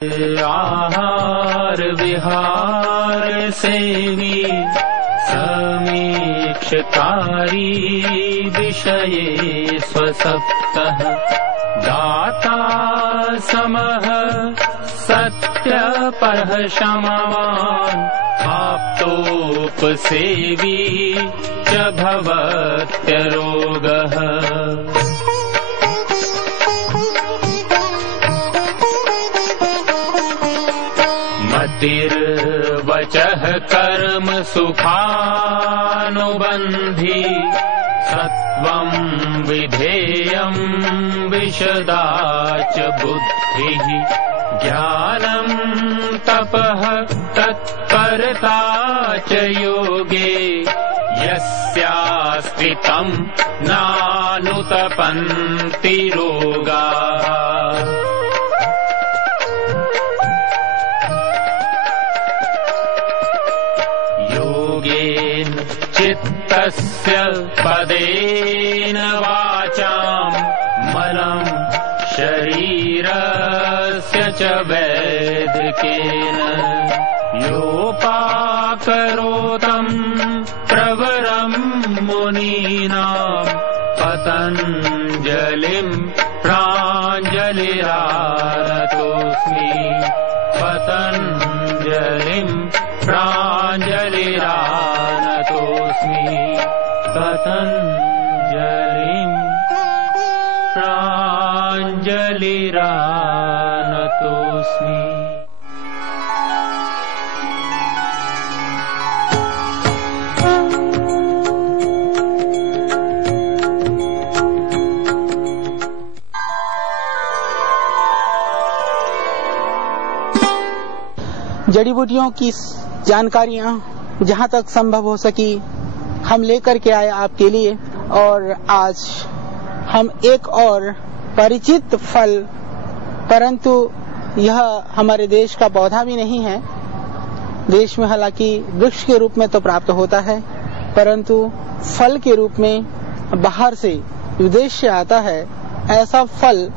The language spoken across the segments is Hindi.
आहार विहार सेवी समीक्षकारी विषये स्वसप्तः दाता समः सत्यपरः क्षमावान् आप्तोपसेवी च भवत्यरोगः। मतिर्वचः कर्म सुखानुबन्धी सत्वं विधेयं विशदा च बुद्धिः ज्ञानं तपः तत्परता च योगे यस्यास्ति तं नानुतपन्ति रोगाः। योगेन चित्तस्य पदेन वाचां मलं शरीरस्य च वैदिकेन योपाकरोतं प्रवरं मुनीनां पतञ्जलिं प्राञ्जलिरानतोऽस्मि पतञ्जलिं प्राञ्जलिरानतोऽस्मि पतञ्जलिं प्राञ्जलिरानतोऽस्मि। जड़ी बूटियों की जानकारियां जहां तक संभव हो सकी हम लेकर के आए आपके लिए, और आज हम एक और परिचित फल, परंतु यह हमारे देश का पौधा भी नहीं है। देश में हालांकि वृक्ष के रूप में तो प्राप्त होता है, परंतु फल के रूप में बाहर से विदेश से आता है ऐसा फल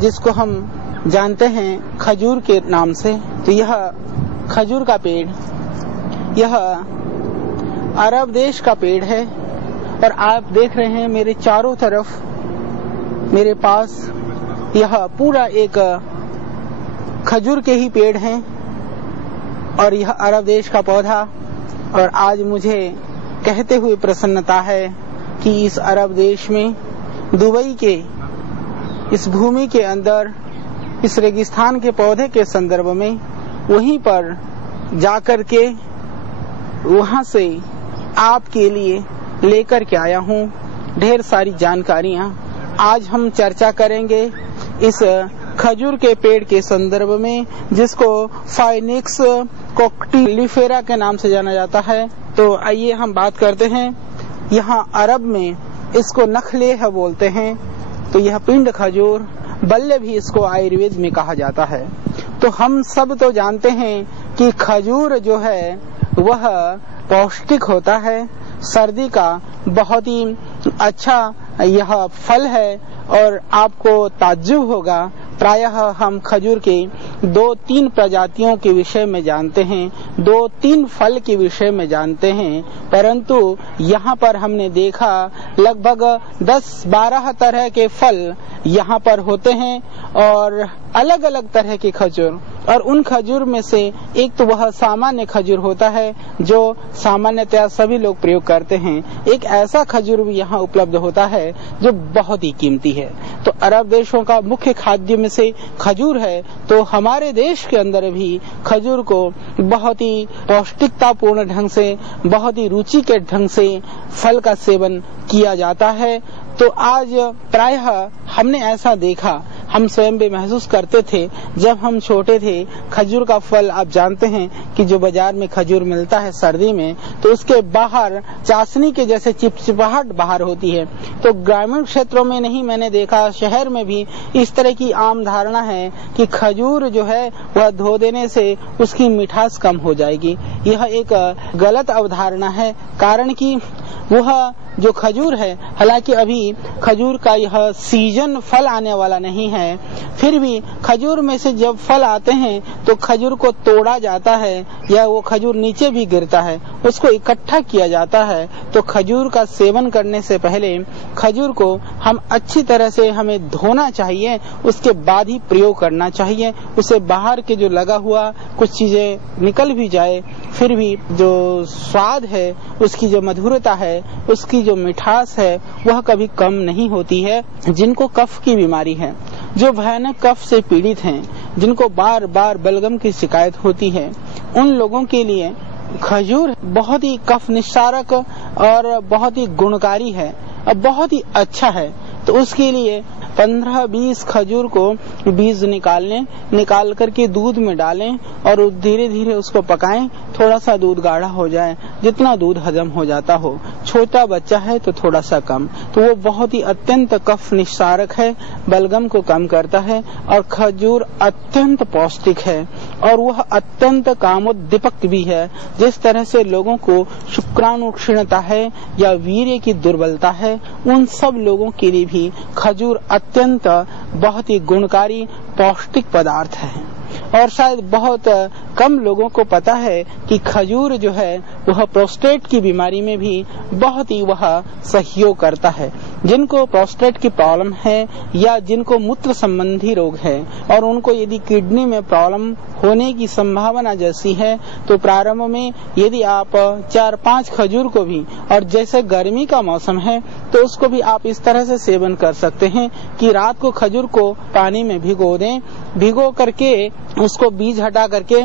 जिसको हम जानते हैं खजूर के नाम से। तो यह खजूर का पेड़, यह अरब देश का पेड़ है, और आप देख रहे हैं मेरे चारों तरफ मेरे पास यह पूरा एक खजूर के ही पेड़ हैं, और यह अरब देश का पौधा। और आज मुझे कहते हुए प्रसन्नता है कि इस अरब देश में दुबई के इस भूमि के अंदर इस रेगिस्तान के पौधे के संदर्भ में वहीं पर जाकर के वहां से आपके लिए लेकर के आया हूं ढेर सारी जानकारियां। आज हम चर्चा करेंगे इस खजूर के पेड़ के संदर्भ में, जिसको फाइनिक्स कोक्टिलिफेरा के नाम से जाना जाता है। तो आइए हम बात करते हैं। यहाँ अरब में इसको नखलेह बोलते हैं। तो यह पिंड खजूर, बल्ले भी इसको आयुर्वेद में कहा जाता है। तो हम सब तो जानते हैं कि खजूर जो है वह पौष्टिक होता है, सर्दी का बहुत ही अच्छा यह फल है। और आपको ताज्जुब होगा, प्रायः हम खजूर के 2-3 प्रजातियों के विषय में जानते हैं, 2-3 फल के विषय में जानते हैं, परंतु यहाँ पर हमने देखा लगभग 10-12 तरह के फल यहाँ पर होते हैं, और अलग अलग तरह के खजूर। और उन खजूर में से एक तो वह सामान्य खजूर होता है जो सामान्यतया सभी लोग प्रयोग करते हैं। एक ऐसा खजूर भी यहाँ उपलब्ध होता है जो बहुत ही कीमती है। तो अरब देशों का मुख्य खाद्य में से खजूर है, तो हमारे देश के अंदर भी खजूर को बहुत ही पौष्टिकतापूर्ण ढंग से, बहुत ही रुचि के ढंग से फल का सेवन किया जाता है। तो आज प्रायः हमने ऐसा देखा, हम स्वयं भी महसूस करते थे जब हम छोटे थे। खजूर का फल आप जानते हैं कि जो बाजार में खजूर मिलता है सर्दी में, तो उसके बाहर चाशनी के जैसे चिपचिपाहट बाहर होती है। तो ग्रामीण क्षेत्रों में नहीं मैंने देखा, शहर में भी इस तरह की आम धारणा है कि खजूर जो है वह धो देने से उसकी मिठास कम हो जाएगी। यह एक गलत अवधारणा है, कारण कि वह जो खजूर है, हालांकि अभी खजूर का यह सीजन फल आने वाला नहीं है, फिर भी खजूर में से जब फल आते हैं तो खजूर को तोड़ा जाता है या वो खजूर नीचे भी गिरता है, उसको इकट्ठा किया जाता है। तो खजूर का सेवन करने से पहले खजूर को हम अच्छी तरह से हमें धोना चाहिए, उसके बाद ही प्रयोग करना चाहिए। उसे बाहर के जो लगा हुआ कुछ चीजें निकल भी जाए, फिर भी जो स्वाद है, उसकी जो मधुरता है, उसकी जो मिठास है, वह कभी कम नहीं होती है। जिनको कफ की बीमारी है, जो भयानक कफ से पीड़ित हैं, जिनको बार बार बलगम की शिकायत होती है, उन लोगों के लिए खजूर बहुत ही कफ निस्तारक और बहुत ही गुणकारी है और बहुत ही अच्छा है। तो उसके लिए 15-20 खजूर को बीज निकाल करके दूध में डालें और धीरे धीरे उसको पकाएं। थोड़ा सा दूध गाढ़ा हो जाए, जितना दूध हजम हो जाता हो। छोटा बच्चा है तो थोड़ा सा कम। तो वो बहुत ही अत्यंत कफ निस्तारक है, बलगम को कम करता है और खजूर अत्यंत पौष्टिक है और वह अत्यंत कामोद्दीपक भी है। जिस तरह से लोगों को शुक्राणु क्षीणता है या वीर्य की दुर्बलता है, उन सब लोगों के लिए भी खजूर अत्यंत बहुत ही गुणकारी पौष्टिक पदार्थ है। और शायद बहुत कम लोगों को पता है कि खजूर जो है वह प्रोस्टेट की बीमारी में भी बहुत ही वह सहयोग करता है। जिनको प्रोस्टेट की प्रॉब्लम है या जिनको मूत्र संबंधी रोग है और उनको यदि किडनी में प्रॉब्लम होने की संभावना जैसी है, तो प्रारंभ में यदि आप 4-5 खजूर को भी, और जैसे गर्मी का मौसम है तो उसको भी आप इस तरह से सेवन कर सकते हैं कि रात को खजूर को पानी में भिगो दें, भिगो करके उसको बीज हटा करके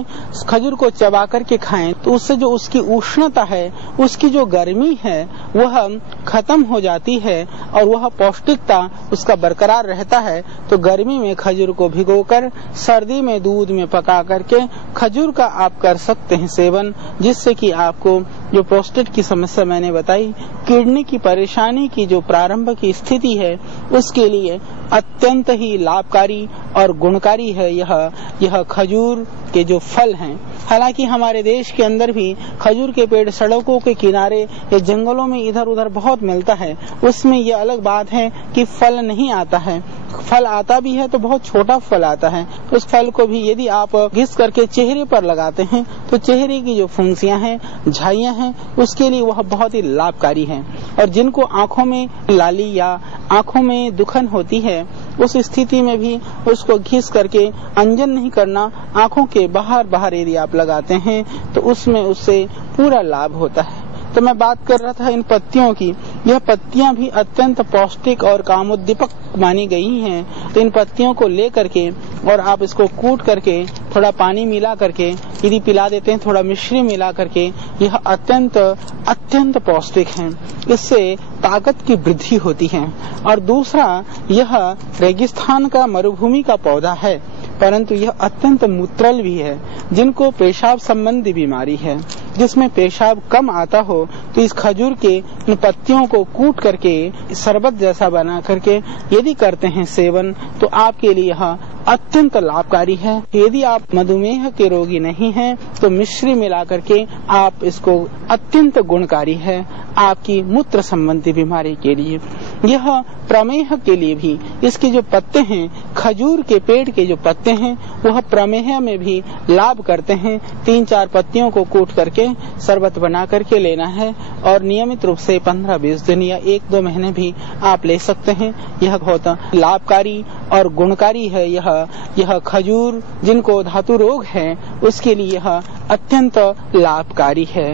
खजूर को चबा करके खाएं। तो उससे जो उसकी उष्णता है, उसकी जो गर्मी है, वह खत्म हो जाती है और वह पौष्टिकता उसका बरकरार रहता है। तो गर्मी में खजूर को भिगोकर सर्दी में दूध में पका करके खजूर का आप कर सकते हैं सेवन, जिससे कि आपको जो प्रोस्टेट की समस्या मैंने बताई, किडनी की परेशानी की जो प्रारंभ की स्थिति है, उसके लिए अत्यंत ही लाभकारी और गुणकारी है यह खजूर के जो फल हैं। हालांकि हमारे देश के अंदर भी खजूर के पेड़ सड़कों के किनारे या जंगलों में इधर उधर बहुत मिलता है। उसमें यह अलग बात है कि फल नहीं आता है। फल आता भी है तो बहुत छोटा फल आता है। उस फल को भी यदि आप घिस करके चेहरे पर लगाते हैं तो चेहरे की जो फुंसियां हैं, झाइयां हैं, उसके लिए वह बहुत ही लाभकारी है। और जिनको आंखों में लाली या आंखों में दुखन होती है, उस स्थिति में भी उसको घिस करके अंजन नहीं करना, आंखों के बाहर यदि आप लगाते हैं तो उसमें उससे पूरा लाभ होता है। तो मैं बात कर रहा था इन पत्तियों की। यह पत्तियां भी अत्यंत पौष्टिक और कामोद्दीपक मानी गई हैं। तो इन पत्तियों को ले करके और आप इसको कूट करके थोड़ा पानी मिला करके यदि पिला देते हैं, थोड़ा मिश्री मिला करके, यह अत्यंत पौष्टिक है। इससे ताकत की वृद्धि होती है। और दूसरा, यह रेगिस्तान का मरुभूमि का पौधा है, परंतु यह अत्यंत मूत्रल भी है। जिनको पेशाब संबंधी बीमारी है, जिसमें पेशाब कम आता हो, तो इस खजूर के इन पत्तियों को कूट करके शरबत जैसा बना करके यदि करते हैं सेवन, तो आपके लिए यह अत्यंत लाभकारी है। यदि आप मधुमेह के रोगी नहीं हैं तो मिश्री मिला करके आप इसको अत्यंत गुणकारी है आपकी मूत्र संबंधी बीमारी के लिए। यह प्रमेह के लिए भी, इसके जो पत्ते हैं, खजूर के पेड़ के जो पत्ते हैं, वह प्रमेह में भी लाभ करते हैं। 3-4 पत्तियों को कूट करके शरबत बना करके लेना है और नियमित रूप से 15-20 दिन या 1-2 महीने भी आप ले सकते हैं। यह बहुत लाभकारी और गुणकारी है। यह खजूर जिनको धातु रोग है उसके लिए यह अत्यंत लाभकारी है।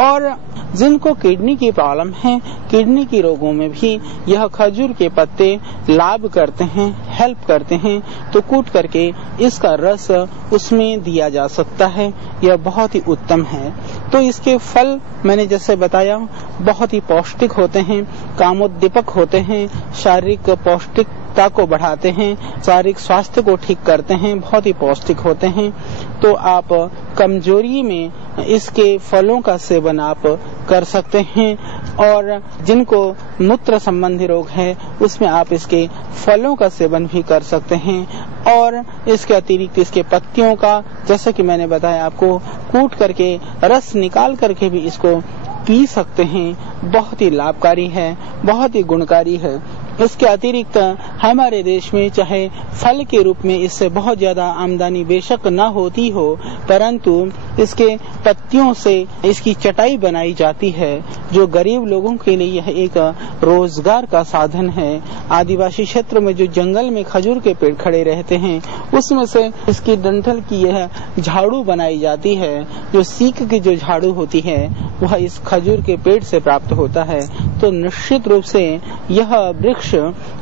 और जिनको किडनी की प्रॉब्लम है, किडनी की रोगों में भी यह खजूर के पत्ते लाभ करते हैं, हेल्प करते हैं। तो कूट करके इसका रस उसमें दिया जा सकता है। यह बहुत ही उत्तम है। तो इसके फल मैंने जैसे बताया बहुत ही पौष्टिक होते हैं, कामोद्दीपक होते हैं, शारीरिक पौष्टिकता को बढ़ाते हैं, शारीरिक स्वास्थ्य को ठीक करते हैं, बहुत ही पौष्टिक होते हैं। तो आप कमजोरी में इसके फलों का सेवन आप कर सकते हैं। और जिनको मूत्र संबंधी रोग है उसमें आप इसके फलों का सेवन भी कर सकते हैं। और इसके अतिरिक्त इसके पत्तियों का, जैसे कि मैंने बताया आपको, कूट करके रस निकाल करके भी इसको पी सकते हैं। बहुत ही लाभकारी है, बहुत ही गुणकारी है। इसके अतिरिक्त हमारे देश में चाहे फल के रूप में इससे बहुत ज्यादा आमदनी बेशक न होती हो, परंतु इसके पत्तियों से इसकी चटाई बनाई जाती है, जो गरीब लोगों के लिए यह एक रोजगार का साधन है। आदिवासी क्षेत्र में जो जंगल में खजूर के पेड़ खड़े रहते हैं, उसमें से इसकी डंठल की यह झाड़ू बनाई जाती है। जो सीक की जो झाड़ू होती है वह इस खजूर के पेड़ से प्राप्त होता है। तो निश्चित रूप से यह वृक्ष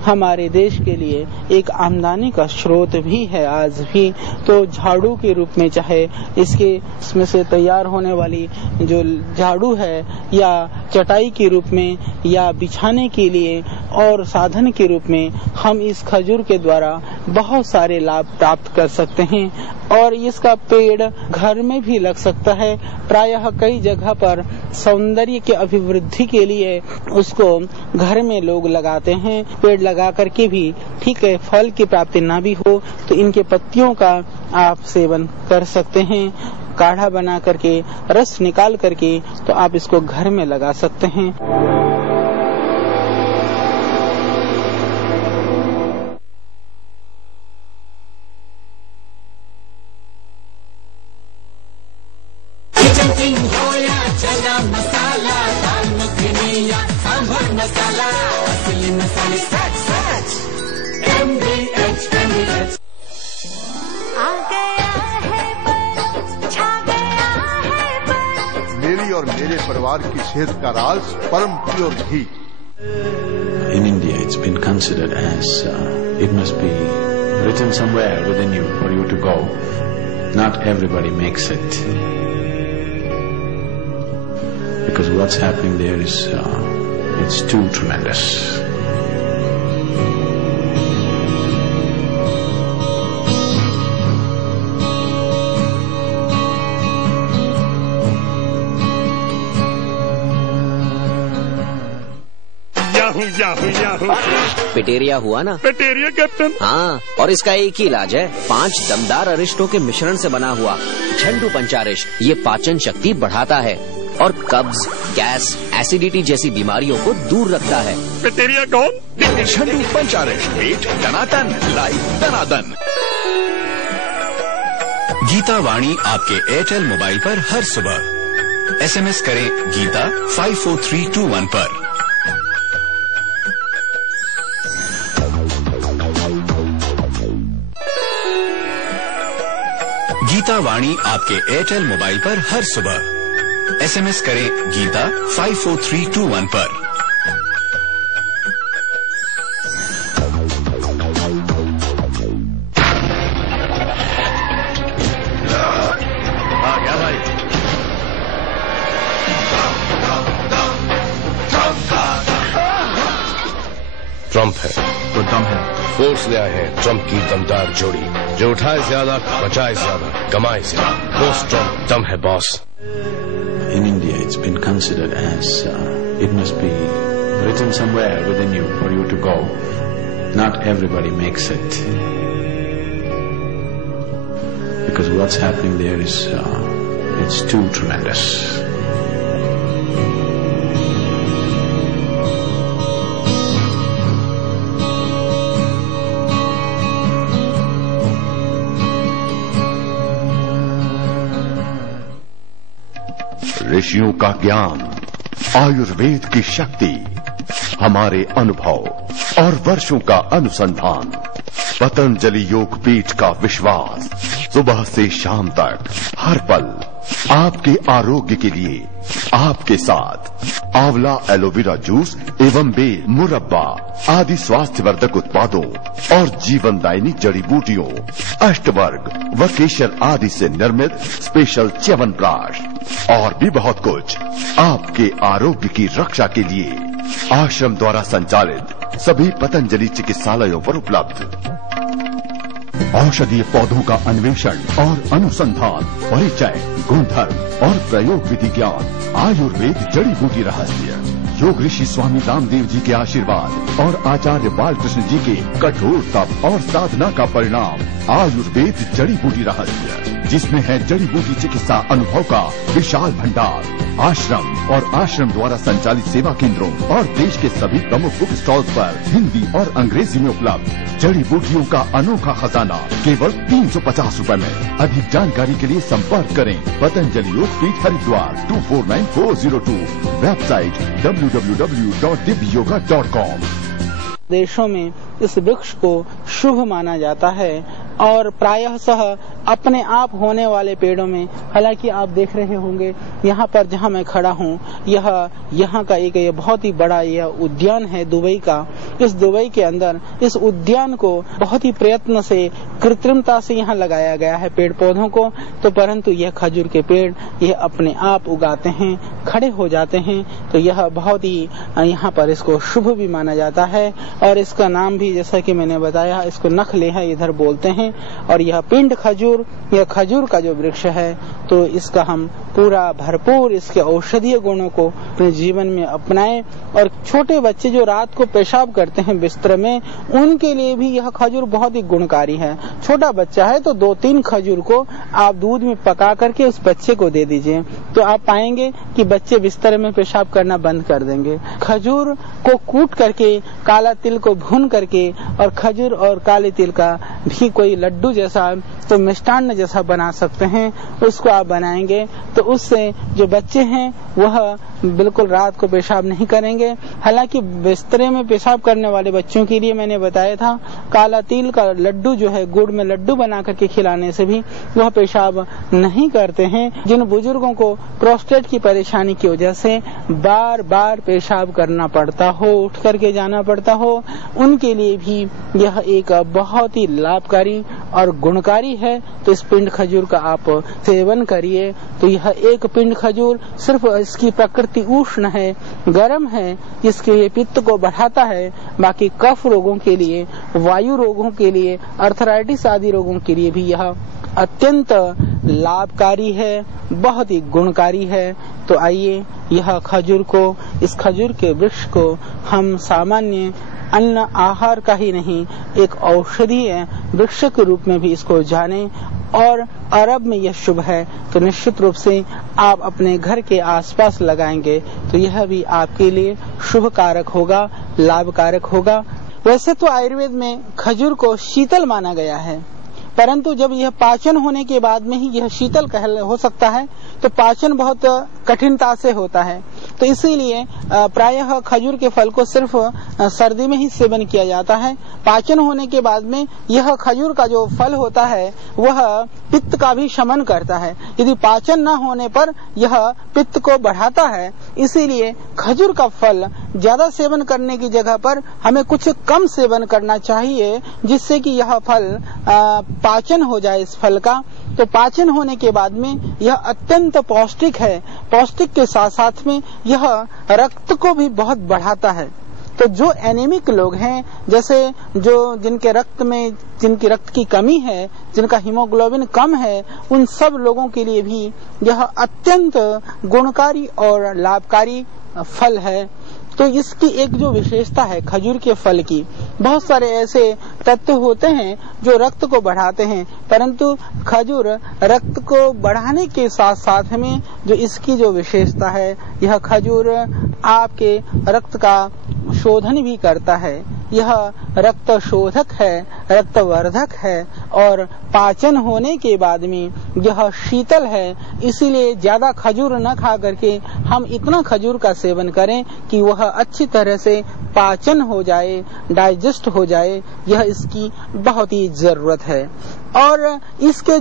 हमारे देश के लिए एक आमदनी का स्रोत भी है आज भी। तो झाड़ू के रूप में चाहे इसमें से तैयार होने वाली जो झाड़ू है, या चटाई के रूप में, या बिछाने के लिए और साधन के रूप में हम इस खजूर के द्वारा बहुत सारे लाभ प्राप्त कर सकते हैं। और इसका पेड़ घर में भी लग सकता है। प्रायः कई जगह पर सौंदर्य के अभिवृद्धि के लिए उसको घर में लोग लगाते हैं। पेड़ लगा करके भी ठीक है, फल की प्राप्ति ना भी हो तो इनके पत्तियों का आप सेवन कर सकते हैं। काढ़ा बना करके, रस निकाल करके तो आप इसको घर में लगा सकते हैं। मेरी और मेरे परिवार की सेहत का राज परम pure ghee. In India, it's been considered as it must be written somewhere within you for you to go. Not everybody makes it, because what's happening there is it's too tremendous. पिटेरिया हुआ ना? पिटेरिया कैप्टन? हाँ, और इसका एक ही इलाज है, 5 दमदार अरिष्टों के मिश्रण से बना हुआ झंडू पंचारिष्ट। ये पाचन शक्ति बढ़ाता है और कब्ज, गैस, एसिडिटी जैसी बीमारियों को दूर रखता है। पिटेरिया कौन? झंडू पंचारिष्ट, पेट टनाटन, लाइफ दनादन। गीता वाणी आपके एयरटेल मोबाइल पर हर सुबह। SMS करें गीता 54321 पर। गीता वाणी आपके एयरटेल मोबाइल पर हर सुबह। SMS करें गीता 54321 पर। आ गया भाई। ट्रम्प है तो दम है। फोर्स लिया है ट्रम्प की दमदार जोड़ी, जो उठाए ज्यादा, बचाए ज्यादा, कमाए ज्यादा। पोस्ट ट्रम्प दम है boss. In India, it's been considered as it must be written somewhere within you for you to go. Not everybody makes it, because what's happening there is it's too tremendous. ऋषियों का ज्ञान, आयुर्वेद की शक्ति, हमारे अनुभव और वर्षों का अनुसंधान, पतंजलि योग पीठ का विश्वास, सुबह से शाम तक हर पल आपके आरोग्य के लिए आपके साथ। आंवला एलोवेरा जूस एवं बेल मुरब्बा आदि स्वास्थ्यवर्धक उत्पादों और जीवनदायिनी जड़ी बूटियों, अष्टवर्ग व केशर आदि से निर्मित स्पेशल च्यवनप्राश और भी बहुत कुछ आपके आरोग्य की रक्षा के लिए आश्रम द्वारा संचालित सभी पतंजलि चिकित्सालयों पर उपलब्ध। औषधीय पौधों का अन्वेषण और अनुसंधान, परिचय, गुणधर्म और प्रयोग विधि ज्ञान, आयुर्वेद जड़ी बूटी रहस्य, योग ऋषि स्वामी रामदेव जी के आशीर्वाद और आचार्य बालकृष्ण जी के कठोर तप और साधना का परिणाम, आयुर्वेद जड़ी बूटी रहस्य। जिसमें है जड़ी बूटी चिकित्सा अनुभव का विशाल भंडार। आश्रम और आश्रम द्वारा संचालित सेवा केंद्रों और देश के सभी प्रमुख बुक स्टॉल्स पर हिंदी और अंग्रेजी में उपलब्ध जड़ी बूटियों का अनोखा खजाना केवल 350 रुपए में। अधिक जानकारी के लिए संपर्क करें पतंजलि योगपीठ हरिद्वार 249402, वेबसाइट www.divyyoga.com। देशों में इस वृक्ष को शुभ माना जाता है और प्रायः अपने आप होने वाले पेड़ों में, हालांकि आप देख रहे होंगे यहाँ पर जहाँ मैं खड़ा हूँ, यहाँ का एक बहुत ही बड़ा यह उद्यान है दुबई का। इस दुबई के अंदर इस उद्यान को बहुत ही प्रयत्न से, कृत्रिमता से यहाँ लगाया गया है पेड़ पौधों को, तो परंतु यह खजूर के पेड़ यह अपने आप उगाते हैं, खड़े हो जाते हैं। तो यह बहुत ही यहाँ पर इसको शुभ भी माना जाता है और इसका नाम भी जैसा कि मैंने बताया इसको नखले है इधर बोलते हैं। और यह पिंड खजूर, यह खजूर का जो वृक्ष है, तो इसका हम पूरा भरपूर इसके औषधीय गुणों को अपने जीवन में अपनाएं। और छोटे बच्चे जो रात को पेशाब करते हैं बिस्तर में, उनके लिए भी यह खजूर बहुत ही गुणकारी है। छोटा बच्चा है तो 2-3 खजूर को आप दूध में पका करके उस बच्चे को दे दीजिए, तो आप पाएंगे कि बच्चे बिस्तर में पेशाब करना बंद कर देंगे। खजूर को कूट करके, काला तिल को भून करके और खजूर और काले तिल का भी कोई लड्डू जैसा, तो मिष्टान्न जैसा बना सकते हैं, उसको आप बनाएंगे तो उससे जो बच्चे हैं वह बिल्कुल रात को पेशाब नहीं करेंगे। हालांकि बिस्तरे में पेशाब करने वाले बच्चों के लिए मैंने बताया था काला तिल का लड्डू जो है, गुड़ में लड्डू बना करके खिलाने से भी वह पेशाब नहीं करते हैं। जिन बुजुर्गों को प्रोस्टेट की परेशानी की वजह से बार बार पेशाब करना पड़ता हो, उठ करके जाना पड़ता हो, उनके लिए भी यह एक बहुत ही लाभकारी और गुणकारी है। तो इस पिंड खजूर का आप सेवन करिए। तो यह एक पिंड खजूर सिर्फ इसकी प्रकृति उष्ण है, गर्म है, जिसके ये पित्त को बढ़ाता है। बाकी कफ रोगों के लिए, वायु रोगों के लिए, अर्थराइटिस आदि रोगों के लिए भी यह अत्यंत लाभकारी है, बहुत ही गुणकारी है। तो आइए यह खजूर को, इस खजूर के वृक्ष को हम सामान्य अन्न आहार का ही नहीं, एक औषधीय वृक्ष के रूप में भी इसको जाने। और अरब में यह शुभ है तो निश्चित रूप से आप अपने घर के आसपास लगाएंगे तो यह भी आपके लिए शुभ कारक होगा, लाभकारक होगा। वैसे तो आयुर्वेद में खजूर को शीतल माना गया है, परंतु जब यह पाचन होने के बाद में ही यह शीतल हो सकता है, तो पाचन बहुत कठिनता से होता है। तो इसीलिए प्रायः खजूर के फल को सिर्फ सर्दी में ही सेवन किया जाता है। पाचन होने के बाद में यह खजूर का जो फल होता है वह पित्त का भी शमन करता है। यदि पाचन न होने पर यह पित्त को बढ़ाता है, इसीलिए खजूर का फल ज्यादा सेवन करने की जगह पर हमें कुछ कम सेवन करना चाहिए, जिससे कि यह फल पाचन हो जाए इस फल का। तो पाचन होने के बाद में यह अत्यंत पौष्टिक है। पौष्टिक के साथ साथ में यह रक्त को भी बहुत बढ़ाता है। तो जो एनीमिक लोग हैं, जैसे जिनके रक्त की कमी है, जिनका हीमोग्लोबिन कम है, उन सब लोगों के लिए भी यह अत्यंत गुणकारी और लाभकारी फल है। तो इसकी एक जो विशेषता है खजूर के फल की, बहुत सारे ऐसे तत्व होते हैं जो रक्त को बढ़ाते हैं, परंतु खजूर रक्त को बढ़ाने के साथ साथ में जो इसकी जो विशेषता है, यह खजूर आपके रक्त का शोधन भी करता है। यह रक्त शोधक है, रक्तवर्धक है और पाचन होने के बाद में यह शीतल है। इसीलिए ज्यादा खजूर न खा करके हम इतना खजूर का सेवन करें कि वह अच्छी तरह से पाचन हो जाए, डाइजेस्ट हो जाए। यह इसकी बहुत ही जरूरत है। और इसके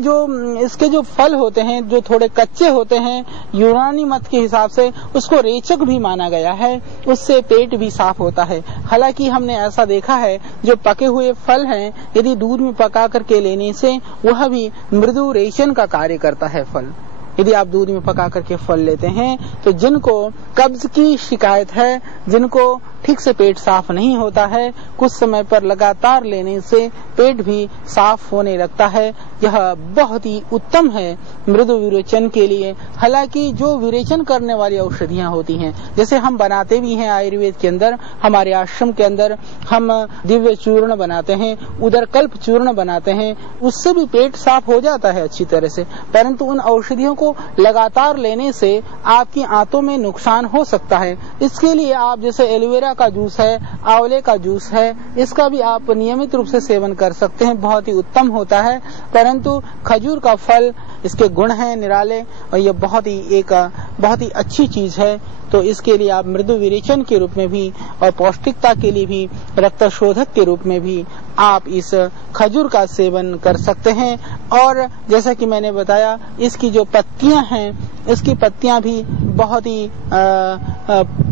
जो फल होते हैं, जो थोड़े कच्चे होते हैं, यूनानी मत के हिसाब से उसको रेचक भी माना गया है, उससे पेट भी साफ होता है। हालांकि हमने ऐसा देखा है जो पके हुए फल हैं, यदि दूध में पका करके लेने से वह भी मृदु रेचन का कार्य करता है फल। यदि आप दूध में पका करके फल लेते हैं तो जिनको कब्ज की शिकायत है, जिनको ठीक से पेट साफ नहीं होता है, कुछ समय पर लगातार लेने से पेट भी साफ होने लगता है। यह बहुत ही उत्तम है मृदु विरेचन के लिए। हालांकि जो विरेचन करने वाली औषधियां होती हैं, जैसे हम बनाते भी हैं आयुर्वेद के अंदर, हमारे आश्रम के अंदर हम दिव्य चूर्ण बनाते हैं, उदरकल्प चूर्ण बनाते हैं, उससे भी पेट साफ हो जाता है अच्छी तरह से। परंतु उन औषधियों को लगातार लेने से आपकी आंतों में नुकसान हो सकता है। इसके लिए आप जैसे एलोवेरा का जूस है, आंवले का जूस है, इसका भी आप नियमित रूप से सेवन कर सकते हैं, बहुत ही उत्तम होता है। परंतु खजूर का फल, इसके गुण हैं निराले और ये बहुत ही अच्छी चीज है। तो इसके लिए आप मृदु विरेचन के रूप में भी और पौष्टिकता के लिए भी, रक्तशोधक के रूप में भी आप इस खजूर का सेवन कर सकते हैं। और जैसा कि मैंने बताया, इसकी जो पत्तियां हैं, इसकी पत्तियां भी बहुत ही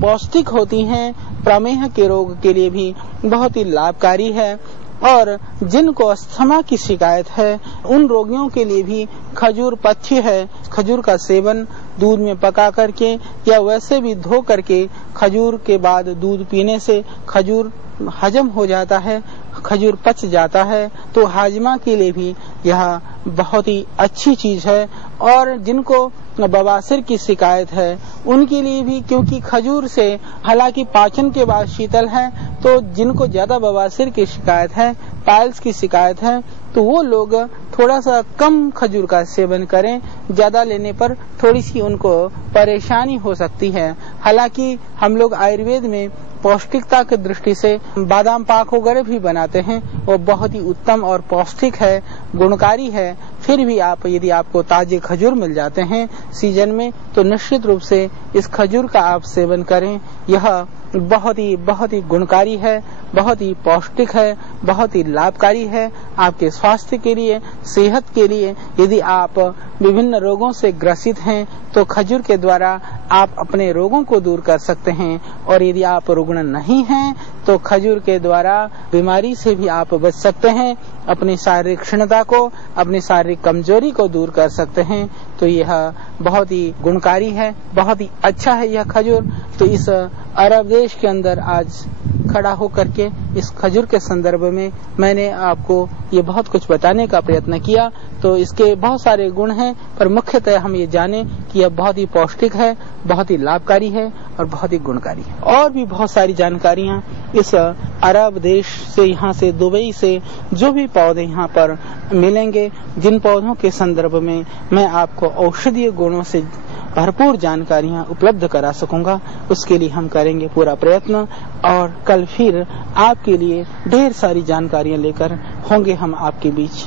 पौष्टिक होती हैं, प्रमेह के रोग के लिए भी बहुत ही लाभकारी है। और जिनको अस्थमा की शिकायत है, उन रोगियों के लिए भी खजूर पथ्य है। खजूर का सेवन दूध में पका करके या वैसे भी धो करके खजूर के बाद दूध पीने से खजूर हजम हो जाता है, खजूर पच जाता है। तो हाजमा के लिए भी यह बहुत ही अच्छी चीज है। और जिनको बवासीर की शिकायत है उनके लिए भी, क्योंकि खजूर से हालांकि पाचन के बाद शीतल है, तो जिनको ज्यादा बवासीर की शिकायत है, पाइल्स की शिकायत है, तो वो लोग थोड़ा सा कम खजूर का सेवन करें। ज्यादा लेने पर थोड़ी सी उनको परेशानी हो सकती है। हालांकि हम लोग आयुर्वेद में पौष्टिकता की दृष्टि से बादाम पाक वगैरह भी बनाते हैं, वो बहुत ही उत्तम और पौष्टिक है, गुणकारी है। फिर भी आप यदि आपको ताजे खजूर मिल जाते हैं सीजन में, तो निश्चित रूप से इस खजूर का आप सेवन करें। यह बहुत ही गुणकारी है, बहुत ही पौष्टिक है, बहुत ही लाभकारी है आपके स्वास्थ्य के लिए, सेहत के लिए। यदि आप विभिन्न रोगों से ग्रसित हैं तो खजूर के द्वारा आप अपने रोगों को दूर कर सकते हैं। और यदि आप रुग्ण नहीं हैं तो खजूर के द्वारा बीमारी से भी आप बच सकते हैं, अपनी शारीरिक क्षीणता को, अपनी शारीरिक कमजोरी को दूर कर सकते हैं। तो यह बहुत ही गुणकारी है, बहुत ही अच्छा है यह खजूर। तो इस अरब देश के अंदर आज खड़ा होकर के इस खजूर के संदर्भ में मैंने आपको ये बहुत कुछ बताने का प्रयत्न किया। तो इसके बहुत सारे गुण हैं, पर मुख्यतः हम ये जाने कि यह बहुत ही पौष्टिक है, बहुत ही लाभकारी है और बहुत ही गुणकारी है। और भी बहुत सारी जानकारियां इस अरब देश से, यहाँ से दुबई से जो भी पौधे यहाँ पर मिलेंगे, जिन पौधों के संदर्भ में मैं आपको औषधीय गुणों से भरपूर जानकारियां उपलब्ध करा सकूंगा, उसके लिए हम करेंगे पूरा प्रयत्न। और कल फिर आपके लिए ढेर सारी जानकारियां लेकर होंगे हम आपके बीच।